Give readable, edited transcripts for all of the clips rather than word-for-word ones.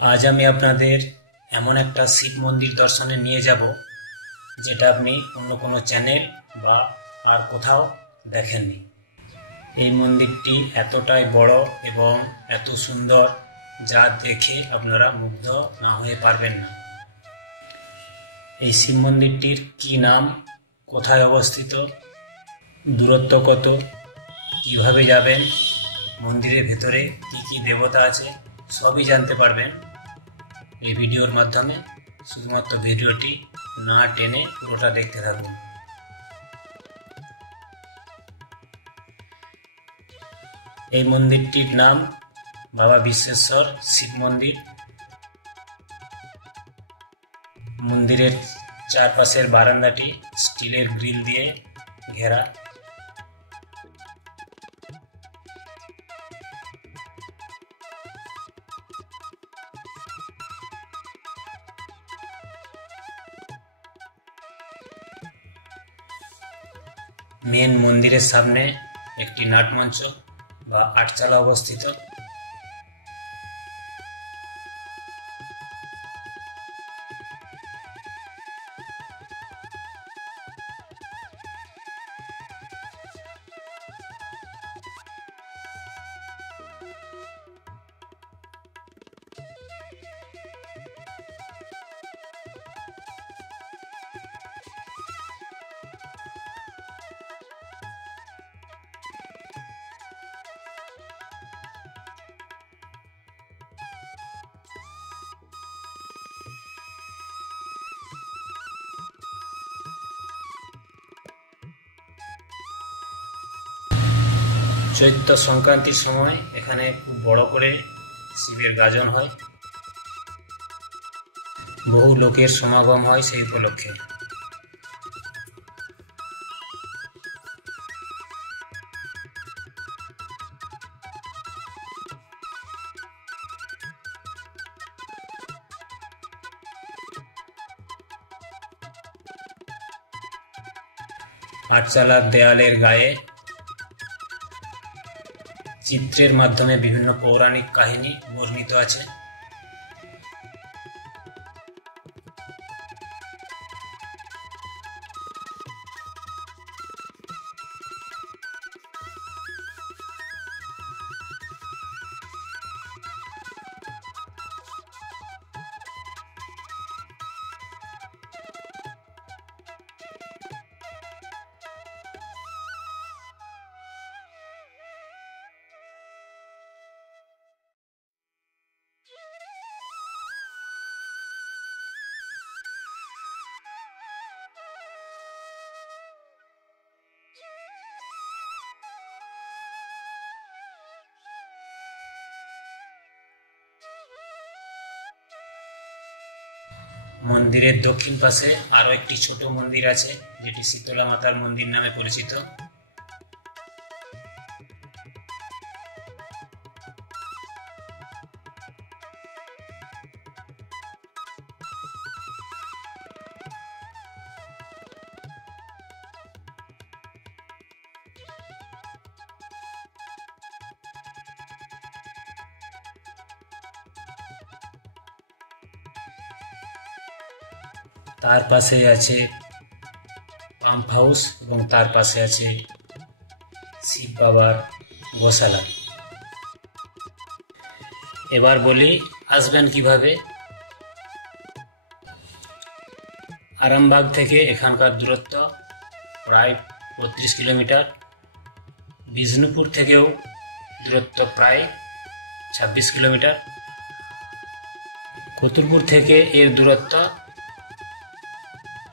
আজ আমি আপনাদের এমন একটা শিব মন্দির দর্শনে নিয়ে যাব যেটা আপনি অন্য কোনো চ্যানেল বা আর কোথাও দেখেননি। এই মন্দিরটি এতটাই বড় এবং এত সুন্দর যা দেখে আপনারা মুগ্ধ না হয়ে পারবেন না। এই শিব মন্দিরটির কি নাম, কোথায় অবস্থিত, দূরত্ব কত, কিভাবে যাবেন, মন্দিরের ভেতরে কি কি দেবতা আছে সবই জানতে পারবেন এই ভিডিওর মাধ্যমে। শুধুমাত্র ভিডিওটি না টেনে পুরোটা দেখতে থাকুন। এই মন্দিরটির নাম বাবা বিশ্বেশ্বর শিব মন্দির। মন্দিরের চারপাশের বারান্দাটি স্টিলের গ্রিল দিয়ে ঘেরা। মেন মন্দিরের সামনে একটি নাটমঞ্চ বা আটচালা অবস্থিত। চৈত্র সংক্রান্তির সময় এখানে খুব বড় করে শিবের গাজন হয়, বহু লোকের সমাগম হয় সেই উপলক্ষে। আটচালার দেয়ালের গায়ে চিত্রের মাধ্যমে বিভিন্ন পৌরাণিক কাহিনী বর্ণিত আছে। মন্দিরের দক্ষিণ পাশে আরো একটি ছোট মন্দির আছে, যেটি শীতলা মাতার মন্দির নামে পরিচিত। তার পাশে আছে পাম্প হাউস এবং তার পাশে আছে শিব বাবার গোশালা। এবার বলি আসবেন কিভাবে। আরামবাগ থেকে এখানকার দূরত্ব প্রায় ৩৫ কিলোমিটার। বিষ্ণুপুর থেকেও দূরত্ব প্রায় ২৬ কিলোমিটার। কতুলপুর থেকে এর দূরত্ব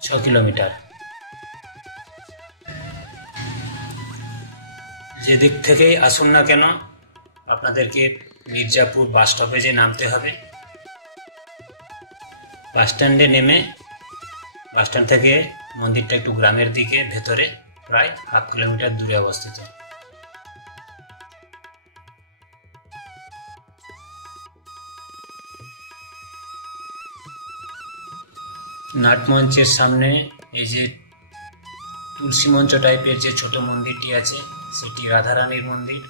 ৬ কিলোমিটার। যেদিক থেকেই আসুন না কেন আপনাদেরকে মির্জাপুর বাস স্টপেজে নামতে হবে। বাস স্ট্যান্ডে নেমে বাস স্ট্যান্ড থেকে মন্দিরটা একটু গ্রামের দিকে ভেতরে প্রায় ১/২ কিলোমিটার দূরে অবস্থিত। নাটমঞ্চের সামনে এই যে তুলসী মঞ্চ টাইপের যে ছোট মন্দিরটি আছে সেটি রাধারানীর মন্দির।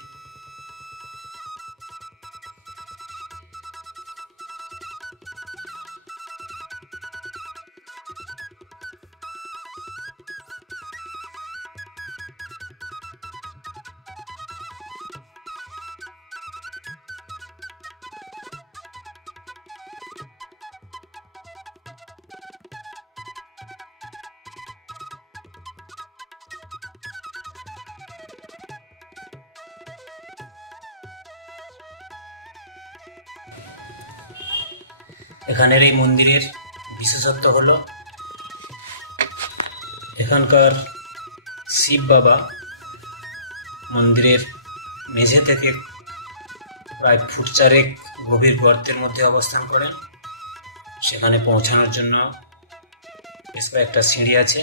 এখানের এই মন্দিরের বিশেষত্ব হলো এখানকার শিব বাবা মন্দিরের মেঝে থেকে প্রায় ফুট 4 গভীর গর্তের মধ্যে অবস্থান করেন। সেখানে পৌঁছানোর জন্য বেশ কয়েকটা সিঁড়ি আছে।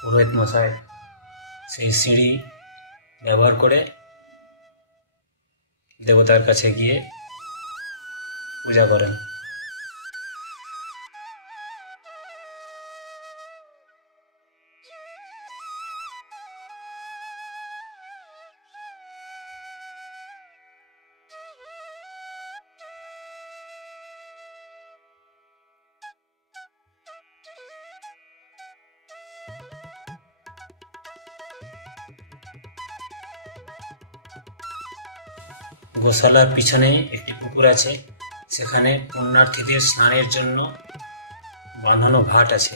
পুরোহিত মশাই সেই সিঁড়ি ব্যবহার করে দেবতার কাছে গিয়ে পূজা করেন। গোশালার পিছনে একটি পুকুর আছে, সেখানে পুণ্যার্থীদের স্নানের জন্য বাঁধানো ঘাট আছে।